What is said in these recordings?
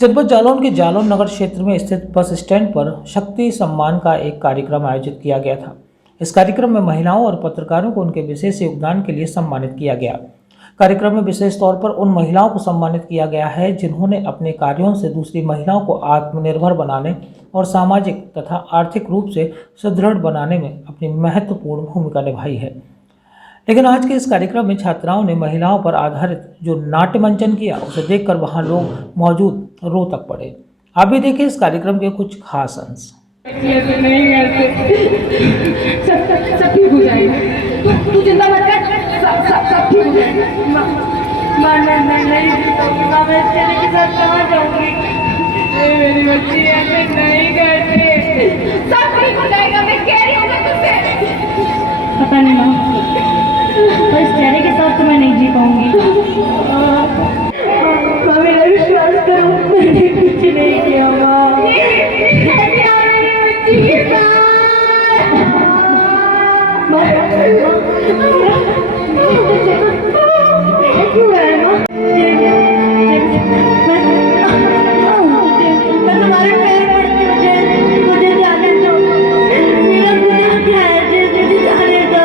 जनपद जालौन के जालौन नगर क्षेत्र में स्थित बस स्टैंड पर शक्ति सम्मान का एक कार्यक्रम आयोजित किया गया था। इस कार्यक्रम में महिलाओं और पत्रकारों को उनके विशेष योगदान के लिए सम्मानित किया गया। कार्यक्रम में विशेष तौर पर उन महिलाओं को सम्मानित किया गया है जिन्होंने अपने कार्यों से दूसरी महिलाओं को आत्मनिर्भर बनाने और सामाजिक तथा आर्थिक रूप से सुदृढ़ बनाने में अपनी महत्वपूर्ण भूमिका निभाई है। लेकिन आज के इस कार्यक्रम में छात्राओं ने महिलाओं पर आधारित जो नाट्य मंचन किया उसे देखकर वहां लोग मौजूद रो तक पड़े। आप भी देखिए इस कार्यक्रम के कुछ खास अंश। सब ठीक हो जाएगा, तू चिंता मत कर, सब ठीक हो जाएगा। मैं नहीं जीतूंगा, मैं तेरे के साथ कहाँ जाऊंगी? मेरी बच्ची ऐसे नहीं करती, सब ठीक हो जाएगा, मैं कह रही हूँ तुझसे। पता नहीं माँ, पर इस चेहरे के साथ तो मैं नहीं जी पाऊंगी। मेरा विश्वास करो, मैंने कुछ नहीं किया माँ। क्यों है माँ? मैं तुम्हारे पैर पड़ती हूँ, मुझे जाने दो। मेरा गुनाह क्या है? मुझे जाने दो।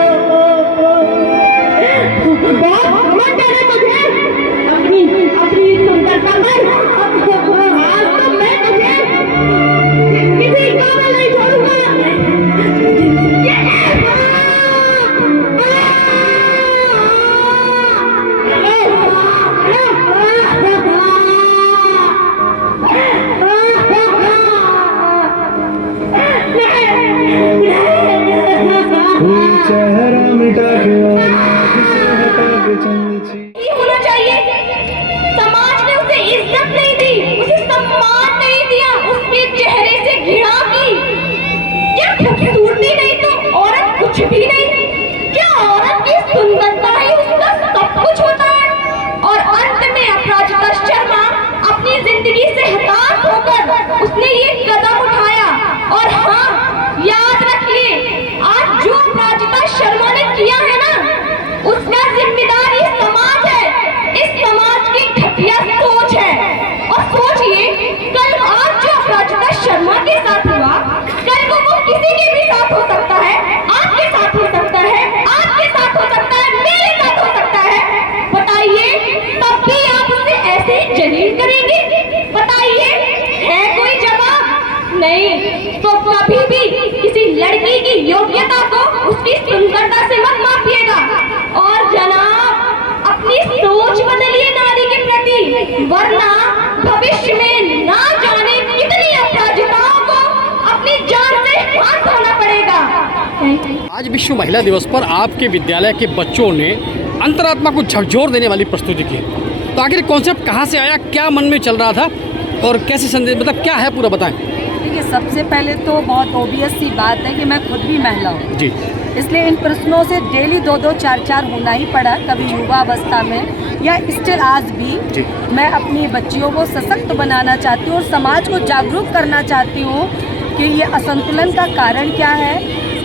मत जाने तुझे अपनी सुंदरता पर। आज तो मैं तुझे किसी काम में नहीं छोड़ूंगा। चेहरा मिटा के और हटा के चंदी होना चाहिए। समाज ने उसे इज्जत नहीं दी, उसे सम्मान नहीं दिया, उसके चेहरे से घृणा की। क्या खूबसूरती नहीं तो औरत कुछ भी नहीं? क्या औरत की सुंदरता ही उसका सब कुछ होता है? और अंत में अपराजिता शर्मा अपनी जिंदगी से हताश होकर उसने ये कदम उठाया। और हाँ, याद रखिए, आज जो अपराजिता शर्मा ने किया है ना, उसका जिम्मेदार ये समाज है, इस समाज की घटिया सोच है। और सोचिए, कल आज जो अपराजिता शर्मा के साथ हुआ, कल को वो किसी के भी साथ हो सकता है, आपके साथ हो सकता है, आपके साथ हो सकता है, मेरे साथ हो सकता है। बताइए, तब भी आप उसे ऐसे जलील करेंगे? बताइए, है कोई जवाब? नहीं। तो कभी भी किसी लड़की की योग्यता को उसकी सुंदरता से मत मापिएगा। और जनाब, अपनी सोच बदलिए नारी के प्रति, वरना भविष्य में ना जाने कितनी अपराजिताओं को अपनी जान से हाथ धोना पड़ेगा। आज विश्व महिला दिवस पर आपके विद्यालय के बच्चों ने अंतरात्मा को झकझोर देने वाली प्रस्तुति की। तो आखिर कॉन्सेप्ट कहाँ से आया, क्या मन में चल रहा था और कैसे संदेश, मतलब क्या है पूरा बताएं। देखिए, सबसे पहले तो बहुत ओबियस सी बात है कि मैं खुद भी महिला हूँ जी, इसलिए इन प्रश्नों से डेली 2-2, 4-4 होना ही पड़ा, कभी युवा अवस्था में या स्टिल आज भी जी। मैं अपनी बच्चियों को सशक्त बनाना चाहती हूँ और समाज को जागरूक करना चाहती हूँ कि ये असंतुलन का कारण क्या है,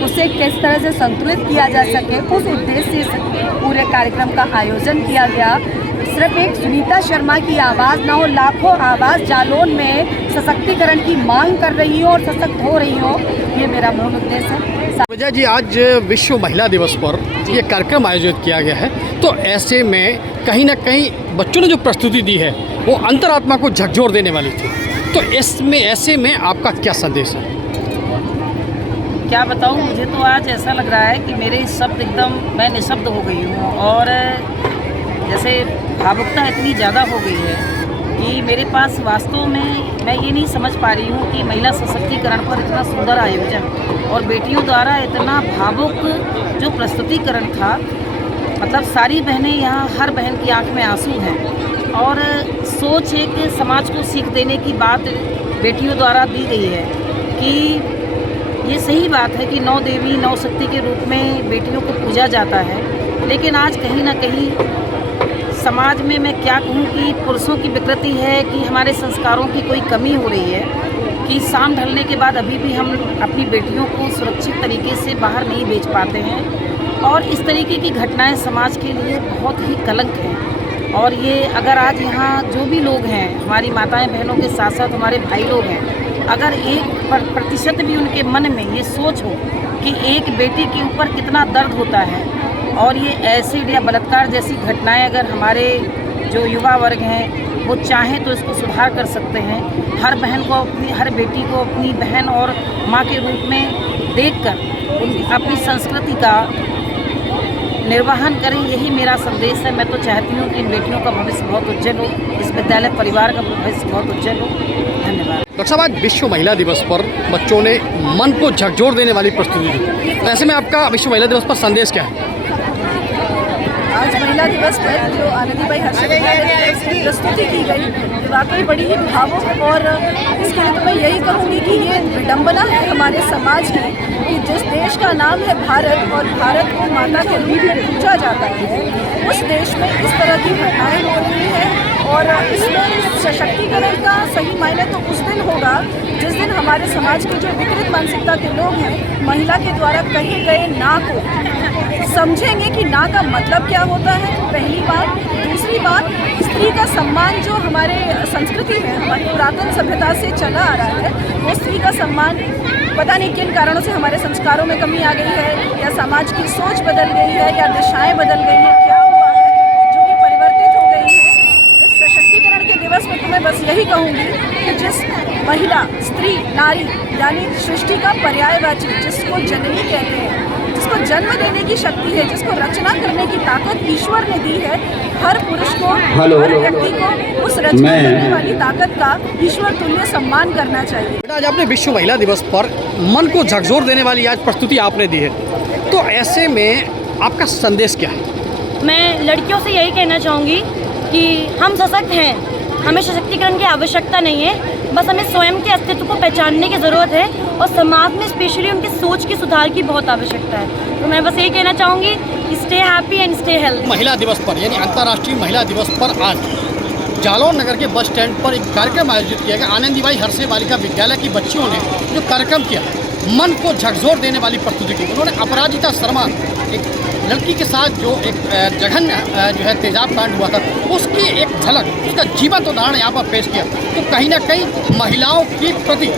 उसे किस तरह से संतुलित किया जा सके। उस उद्देश्य से पूरे कार्यक्रम का आयोजन किया गया। सिर्फ एक सुनीता शर्मा की आवाज़ ना हो, लाखों आवाज़ जालौन में सशक्तिकरण की मांग कर रही हो और सशक्त हो रही हो, ये मेरा मूल उद्देश्य है। विजय जी, आज विश्व महिला दिवस पर ये कार्यक्रम आयोजित किया गया है, तो ऐसे में कहीं ना कहीं बच्चों ने जो प्रस्तुति दी है वो अंतरात्मा को झकझोर देने वाली थी। तो इसमें ऐसे में आपका क्या संदेश है? क्या बताऊँ, मुझे तो आज ऐसा लग रहा है कि मेरे शब्द एकदम, मैं निशब्द हो गई हूँ। और जैसे भावुकता इतनी ज़्यादा हो गई है कि मेरे पास वास्तव में मैं ये नहीं समझ पा रही हूँ कि महिला सशक्तिकरण पर इतना सुंदर आयोजन और बेटियों द्वारा इतना भावुक जो प्रस्तुतिकरण था, मतलब सारी बहनें यहाँ, हर बहन की आंख में आंसू हैं। और सोच एक समाज को सीख देने की बात बेटियों द्वारा दी गई है कि ये सही बात है कि 9 देवी 9 शक्ति के रूप में बेटियों को पूजा जाता है। लेकिन आज कहीं ना कहीं समाज में, मैं क्या कहूँ कि पुरुषों की विकृति है कि हमारे संस्कारों की कोई कमी हो रही है कि शाम ढलने के बाद अभी भी हम अपनी बेटियों को सुरक्षित तरीके से बाहर नहीं भेज पाते हैं। और इस तरीके की घटनाएं समाज के लिए बहुत ही कलंक है। और ये अगर आज यहाँ जो भी लोग हैं, हमारी माताएं बहनों के साथ साथ हमारे भाई लोग हैं, अगर 1% भी उनके मन में ये सोच हो कि एक बेटी के ऊपर कितना दर्द होता है, और ये एसिड या बलात्कार जैसी घटनाएं अगर हमारे जो युवा वर्ग हैं वो चाहें तो इसको सुधार कर सकते हैं। हर बहन को हर बेटी को अपनी बहन और माँ के रूप में देखकर अपनी संस्कृति का निर्वहन करें, यही मेरा संदेश है। मैं तो चाहती हूँ कि इन बेटियों का भविष्य बहुत उज्जवल हो, इस विद्यालय परिवार का भविष्य बहुत उज्जवल हो। धन्यवाद। डॉक्टर साहब, आज विश्व महिला दिवस पर बच्चों ने मन को झकझोर देने वाली प्रस्तुति दी, तो ऐसे में आपका विश्व महिला दिवस पर संदेश क्या है? आज महिला दिवस पर जो आनंदीबाई हर्षे विद्यालय की तरफ से प्रस्तुति की गई वाकई बड़ी ही भावुक, और इसके लिए तो मैं यही कहूँगी कि ये विडंबना है हमारे समाज की कि जिस देश का नाम है भारत और भारत को माता के रूप में पूजा जाता है, उस देश में इस तरह की घटनाएं हो रही हैं। और इसमें सशक्तिकरण का सही मायने तो उस दिन होगा जिस दिन हमारे समाज के जो विकृत मानसिकता के लोग हैं, महिला के द्वारा कहे गए ना को समझेंगे कि ना का मतलब क्या होता है, पहली बात। दूसरी बात, स्त्री का सम्मान जो हमारे संस्कृति है, हमारी पुरातन सभ्यता से चला आ रहा है, वो स्त्री का सम्मान पता नहीं किन कारणों से हमारे संस्कारों में कमी आ गई है, या समाज की सोच बदल गई है, या दिशाएं बदल गई हैं, क्या हुआ है जो कि परिवर्तित हो गई है। इस सशक्तिकरण के दिवस में तो मैं बस यही कहूँगी कि जिस महिला, स्त्री, नारी यानी सृष्टि का पर्यायवाची, जिसको जननी कहते हैं, जिसको जन्म देने की शक्ति है, जिसको रचना करने की ताकत ईश्वर ने दी है, हर पुरुष को, हर व्यक्ति को उस रचना करने वाली ताकत का ईश्वर तुल्य सम्मान करना चाहिए। बेटा, आज आपने विश्व महिला दिवस पर मन को झकझोर देने वाली आज प्रस्तुति आपने दी है, तो ऐसे में आपका संदेश क्या है? मैं लड़कियों से यही कहना चाहूँगी कि हम सशक्त हैं, हमें सशक्तिकरण की आवश्यकता नहीं है, बस हमें स्वयं के अस्तित्व को पहचानने की ज़रूरत है, और समाज में स्पेशली उनकी सोच की सुधार की बहुत आवश्यकता है। तो मैं बस यही कहना चाहूँगी कि stay happy and stay healthy. महिला दिवस पर यानी अंतर्राष्ट्रीय महिला दिवस पर आज जालौन नगर के बस स्टैंड पर एक कार्यक्रम आयोजित किया गया। आनंदीबाई हर्षे बालिका विद्यालय की बच्चियों ने जो कार्यक्रम किया, मन को झकझोर देने वाली प्रस्तुति की। उन्होंने अपराजिता शर्मा, एक लड़की के साथ जो एक जघन्य जो है तेजाब कांड हुआ था, उसकी एक झलक, उसका जीवंत उदाहरण यहाँ पर पेश किया। तो कहीं ना कहीं महिलाओं के प्रति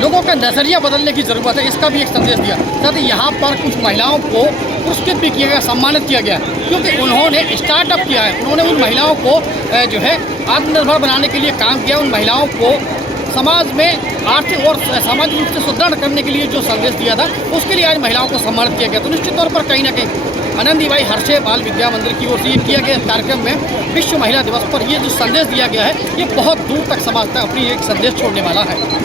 लोगों का नज़रिया बदलने की ज़रूरत है, इसका भी एक संदेश दिया। साथ ही यहाँ पर कुछ महिलाओं को पुरस्कृत भी किया गया, सम्मानित किया गया, क्योंकि उन्होंने स्टार्टअप किया है। उन्होंने उन महिलाओं को जो है आत्मनिर्भर बनाने के लिए काम किया, उन महिलाओं को समाज में आर्थिक और सामाजिक रूप से सुदृढ़ करने के लिए जो संदेश दिया था, उसके लिए आज महिलाओं को सम्मानित किया गया। तो निश्चित तौर पर कहीं ना कहीं आनंदीबाई हर्षे बाल विद्या मंदिर की ओर से किया गया कार्यक्रम में विश्व महिला दिवस पर ये जो संदेश दिया गया है, ये बहुत दूर तक समाज तक अपनी एक संदेश छोड़ने वाला है।